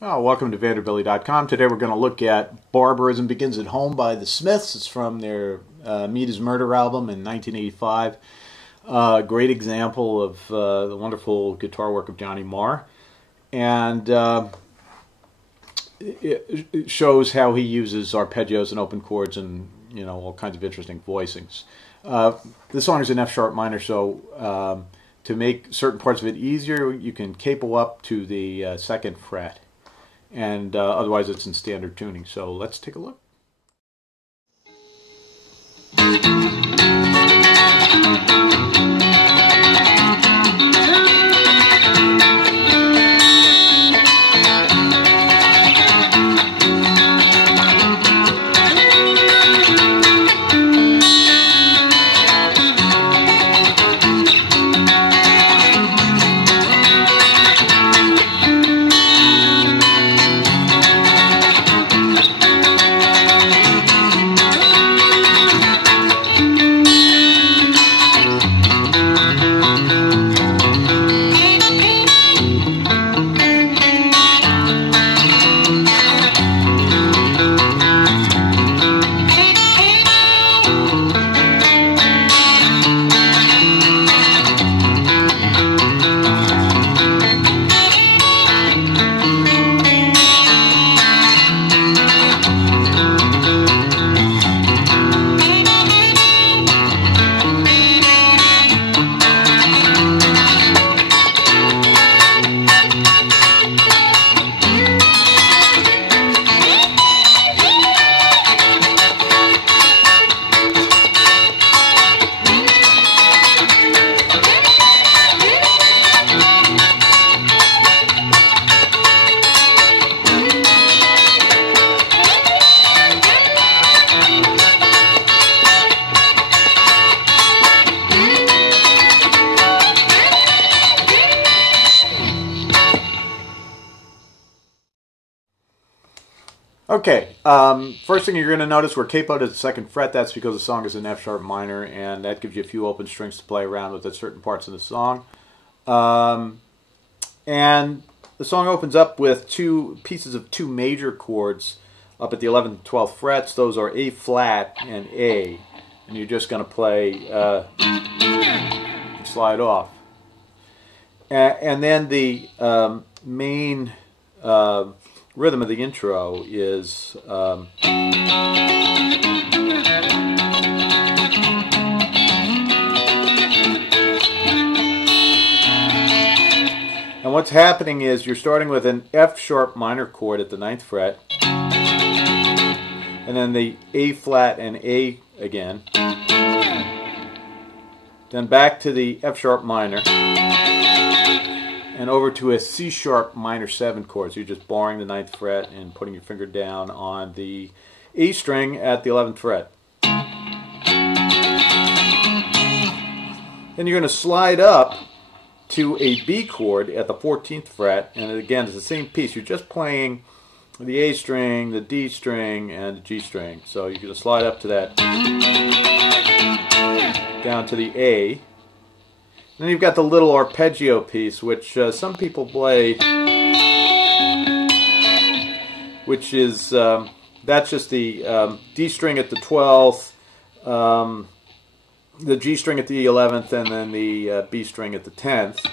Well, welcome to Vanderbilly.com. Today we're going to look at Barbarism Begins at Home by the Smiths. It's from their Meat is Murder album in 1985. Great example of the wonderful guitar work of Johnny Marr. And it shows how he uses arpeggios and open chords and, you know, all kinds of interesting voicings. This song is in F sharp minor, so to make certain parts of it easier, you can capo up to the 2nd fret. And otherwise it's in standard tuning. So let's take a look. Okay, first thing you're going to notice, we're capoed at the 2nd fret. That's because the song is in F sharp minor, and that gives you a few open strings to play around with at certain parts of the song. And the song opens up with two pieces of 2 major chords up at the 11th and 12th frets. Those are A flat and A, and you're just going to play and slide off. And then the main rhythm of the intro is and what's happening is you're starting with an F sharp minor chord at the 9th fret, and then the A flat and A again, then back to the F sharp minor, and over to a C sharp minor 7 chord. So you're just barring the 9th fret and putting your finger down on the A string at the 11th fret. Then you're going to slide up to a B chord at the 14th fret, and again it's the same piece. You're just playing the A string, the D string, and the G string. So you're going to slide up to that, down to the A. And then you've got the little arpeggio piece, which some people play, which is, that's just the D string at the 12th, the G string at the 11th, and then the B string at the 10th.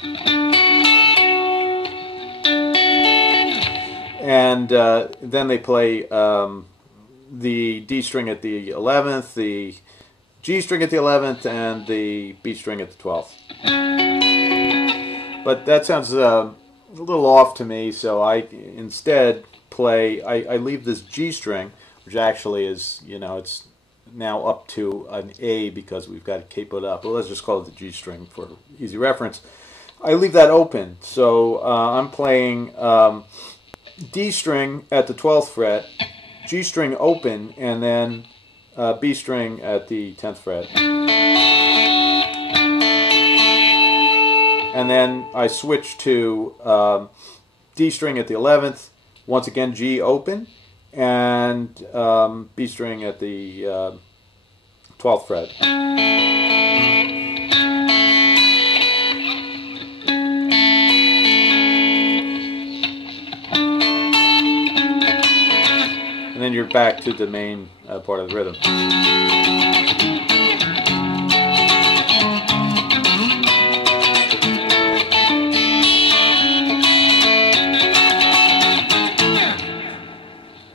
And then they play the D string at the 11th, the G string at the 11th, and the B string at the 12th. But that sounds a little off to me, so I instead play, I leave this G string, which actually is, you know, it's now up to an A because we've got it capoed up. Well, let's just call it the G string for easy reference. I leave that open, so I'm playing D string at the 12th fret, G string open, and then B string at the 10th fret. And then I switch to D string at the 11th, once again G open, and B string at the 12th fret. you're back to the main part of the rhythm.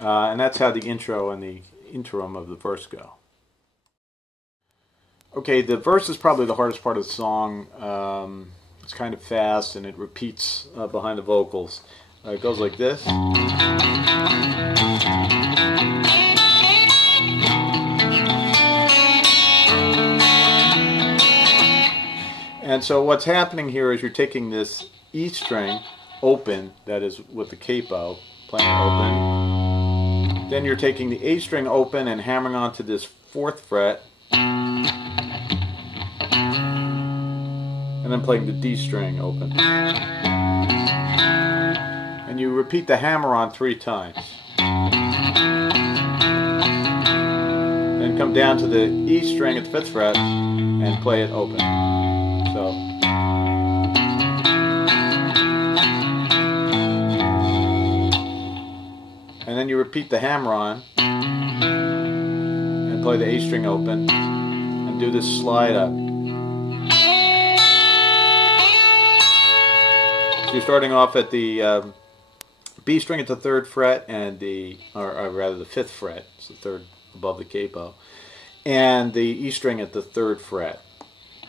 And that's how the intro and the interim of the verse go. Okay, the verse is probably the hardest part of the song. It's kind of fast and it repeats behind the vocals. It goes like this. And so what's happening here is you're taking this E string open, that is with the capo, playing it open. Then you're taking the A string open and hammering onto this 4th fret. And then playing the D string open. And you repeat the hammer on 3 times. Then come down to the E string at the 5th fret and play it open. So. And then you repeat the hammer on and play the A string open and do this slide up. So you're starting off at the B string at the 3rd fret and the, or rather the 5th fret, it's the 3rd above the capo, and the E string at the 3rd fret,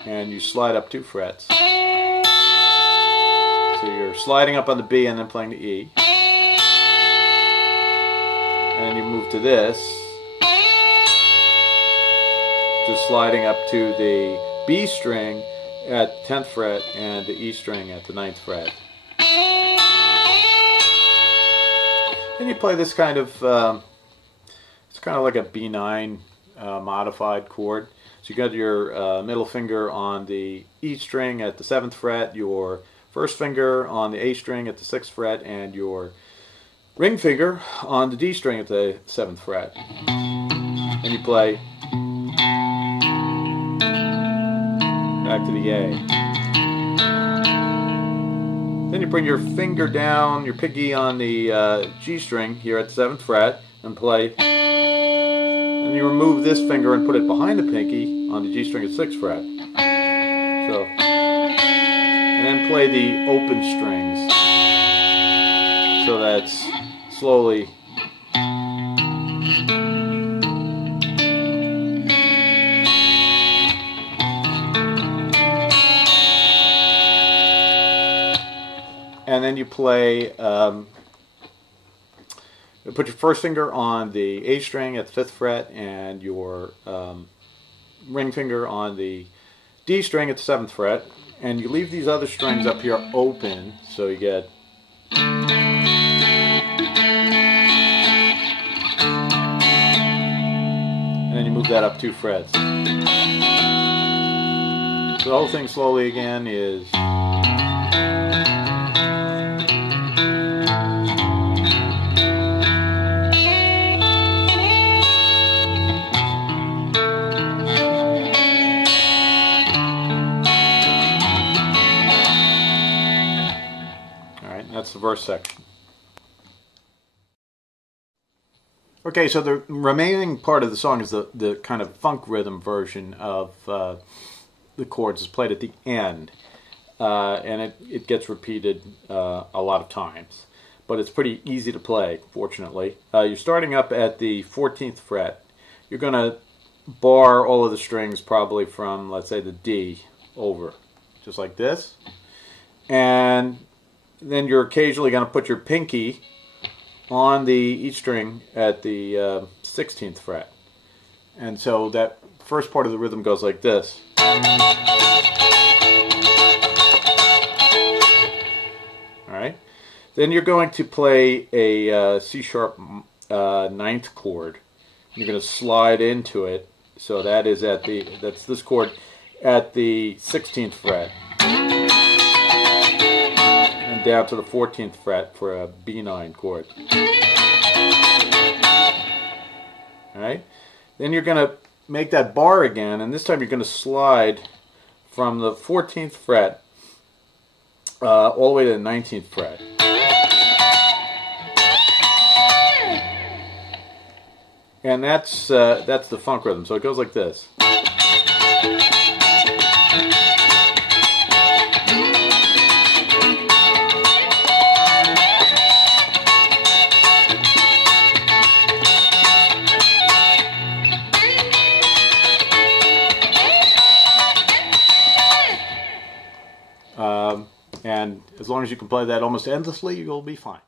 and you slide up 2 frets. So you're sliding up on the B and then playing the E. And then you move to this, just sliding up to the B string at the 10th fret and the E string at the 9th fret. Then you play this kind of, it's kind of like a B9 modified chord. So you got your middle finger on the E string at the 7th fret, your first finger on the A string at the 6th fret, and your ring finger on the D string at the 7th fret. And you play back to the A. Then you bring your finger down, your pinky on the G string here at the 7th fret and play. And you remove this finger and put it behind the pinky on the G string at the 6th fret. So, and then play the open strings. So that's slowly. And then you play, put your first finger on the A string at the 5th fret and your ring finger on the D string at the 7th fret, and you leave these other strings up here open, so you get and then you move that up 2 frets. So the whole thing slowly again is. That's the verse section. Okay, so the remaining part of the song is the kind of funk rhythm version of the chords. Is played at the end, and it gets repeated a lot of times. But it's pretty easy to play, fortunately. You're starting up at the 14th fret. You're going to bar all of the strings probably from, let's say, the D over, just like this. And then you're occasionally going to put your pinky on the E string at the 16th fret. And so that first part of the rhythm goes like this. Alright. Then you're going to play a C sharp 9th chord. You're going to slide into it. So that is at the, that's this chord at the 16th fret. Down to the 14th fret for a B9 chord. Alright? Then you're going to make that bar again, and this time you're going to slide from the 14th fret all the way to the 19th fret. And that's the funk rhythm. So it goes like this. And as long as you can play that almost endlessly, you'll be fine.